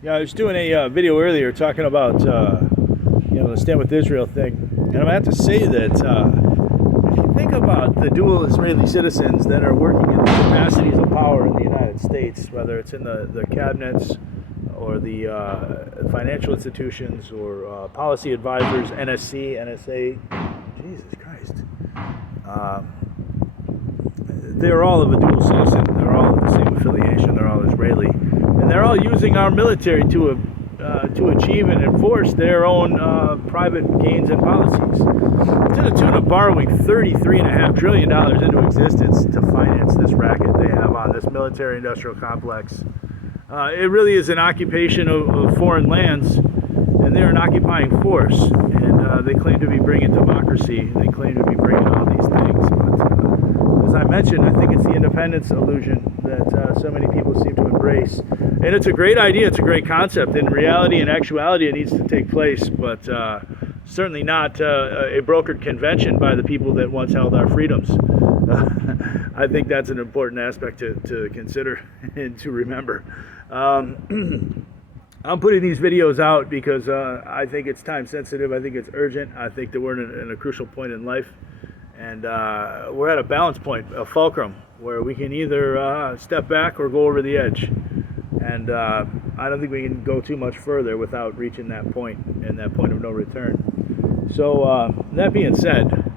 Yeah, I was doing a video earlier talking about the Stand with Israel thing, and I have to say that if you think about the dual Israeli citizens that are working in the capacities of power in the United States, whether it's in the cabinets or the financial institutions or policy advisors, NSC, NSA, Jesus Christ, uh, they're all of a dual citizen. They're all of the same affiliation. They're all Israeli, and they're all using our military to achieve and enforce their own private gains and policies, to the tune of borrowing $33.5 trillion into existence to finance this racket they have on this military-industrial complex. It really is an occupation of foreign lands, and they're an occupying force. And they claim to be bringing democracy. They claim to be bringing all these things, but as I mentioned, I think it's the independence illusion that so many people seem to embrace. And it's a great idea, it's a great concept. In reality and actuality, it needs to take place, but certainly not a brokered convention by the people that once held our freedoms. I think that's an important aspect to consider and to remember. I'm putting these videos out because I think it's time sensitive. I think it's urgent. I think that we're in a crucial point in life. And we're at a balance point, a fulcrum, where we can either step back or go over the edge. And I don't think we can go too much further without reaching that point, and that point of no return. So that being said,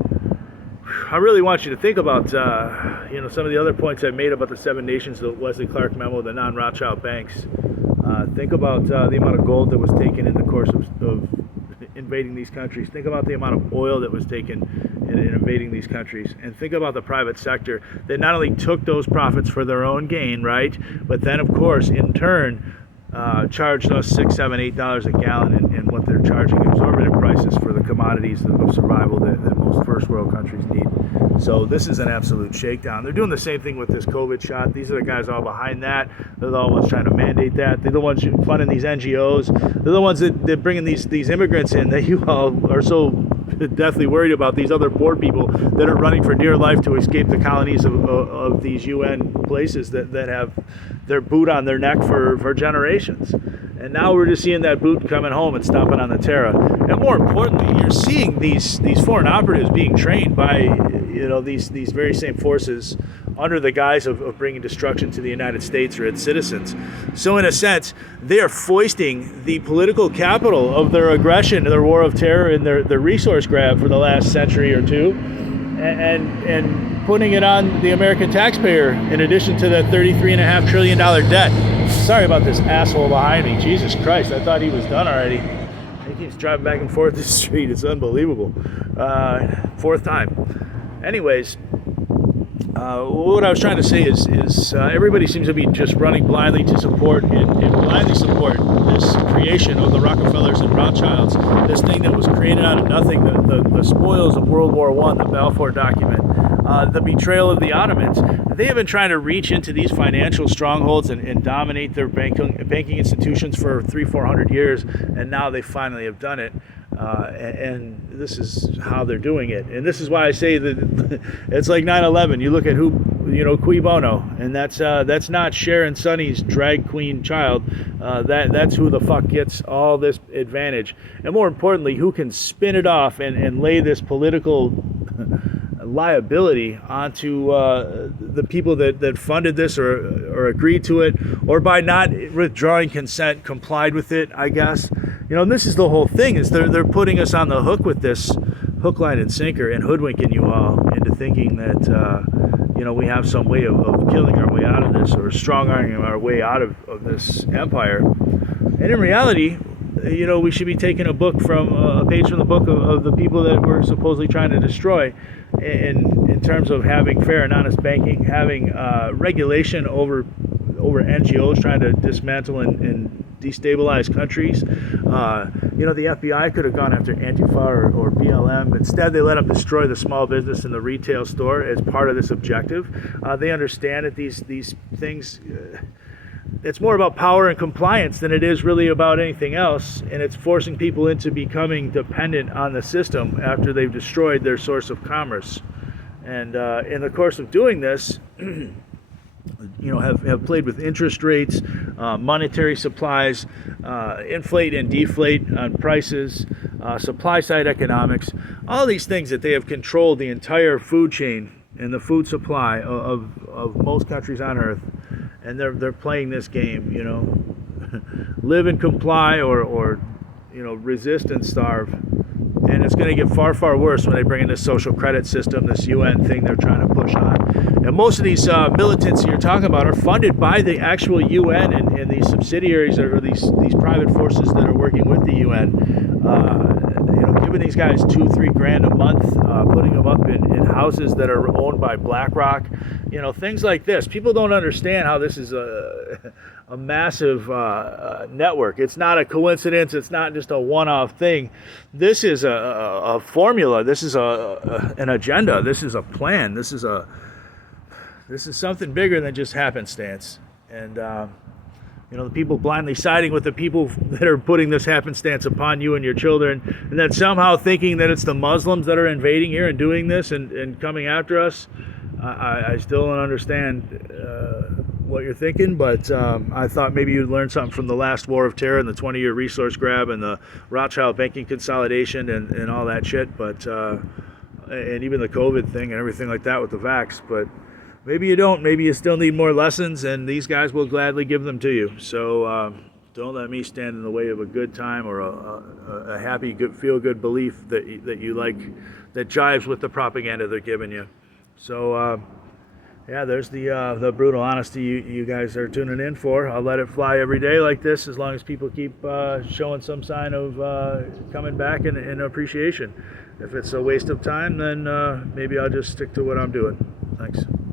I really want you to think about some of the other points I made about the Seven Nations, the Wesley Clark memo, the non-Rothschild banks. Think about the amount of gold that was taken in the course of invading these countries. Think about the amount of oil that was taken in invading these countries, and think about the private sector that not only took those profits for their own gain, right, but then of course in turn charged us $6, $7, $8 a gallon in what they're charging exorbitant prices for the commodities of survival that most first world countries need. So this is an absolute shakedown. They're doing the same thing with this COVID shot. These are the guys all behind that. They're the ones trying to mandate that. They're the ones funding these NGOs. They're the ones that bringing these immigrants in that you all are so deathly worried about, these other poor people that are running for dear life to escape the colonies of these UN places that have their boot on their neck for generations. And now we're just seeing that boot coming home and stomping on the terra. And more importantly, you're seeing these foreign operatives being trained by these very same forces under the guise of bringing destruction to the United States or its citizens. So in a sense, they are foisting the political capital of their aggression, their war of terror, and their resource grab for the last century or two, and putting it on the American taxpayer in addition to that $33.5 trillion debt. Sorry about this asshole behind me. Jesus Christ, I thought he was done already. He keeps driving back and forth the street. It's unbelievable. Fourth time. Anyways, what I was trying to say is everybody seems to be just running blindly to support and blindly support this creation of the Rockefellers and Rothschilds, this thing that was created out of nothing, the spoils of World War I, the Balfour document, the betrayal of the Ottomans. They have been trying to reach into these financial strongholds and dominate their banking institutions for 300-400 years, and now they finally have done it. And this is how they're doing it. And this is why I say that it's like 9/11. You look at who, cui bono, and that's not Cher and Sonny's drag queen child. That's who the fuck gets all this advantage. And more importantly, who can spin it off and lay this political liability onto the people that funded this or agreed to it, or by not withdrawing consent complied with it, I guess. And this is the whole thing, is they're putting us on the hook with this hook, line, and sinker, and hoodwinking you all into thinking that we have some way of killing our way out of this, or strong-arming our way out of this empire. And in reality, we should be taking a page from the book of the people that we're supposedly trying to destroy, in terms of having fair and honest banking, having regulation over NGOs trying to dismantle and destabilize countries. The FBI could have gone after Antifa or BLM, but instead they let them destroy the small business and the retail store as part of this objective. They understand that these things, it's more about power and compliance than it is really about anything else, and it's forcing people into becoming dependent on the system after they've destroyed their source of commerce. And in the course of doing this, have played with interest rates, monetary supplies, inflate and deflate on prices, supply side economics, all these things that they have controlled the entire food chain and the food supply of most countries on earth, and they're playing this game, live and comply or resist and starve. And it's going to get far, far worse when they bring in this social credit system, this UN thing they're trying to push on. And most of these militants you're talking about are funded by the actual UN and these subsidiaries or these private forces that are working with the UN. Giving these guys $2-3 grand a month, putting them up in houses that are owned by BlackRock, things like this. People don't understand how this is a massive network. It's not a coincidence. It's not just a one-off thing. This is a formula. This is an agenda. This is a plan. This is something bigger than just happenstance. And the people blindly siding with the people that are putting this happenstance upon you and your children, and then somehow thinking that it's the Muslims that are invading here and doing this and coming after us. I still don't understand what you're thinking, but I thought maybe you'd learn something from the last war of terror and the 20-year resource grab and the Rothschild banking consolidation and all that shit, but and even the COVID thing and everything like that with the vax. But maybe you don't. Maybe you still need more lessons, and these guys will gladly give them to you. So don't let me stand in the way of a good time or a happy, good, feel-good belief that you like, that jives with the propaganda they're giving you. So, there's the brutal honesty you guys are tuning in for. I'll let it fly every day like this as long as people keep showing some sign of coming back and appreciation. If it's a waste of time, then maybe I'll just stick to what I'm doing. Thanks.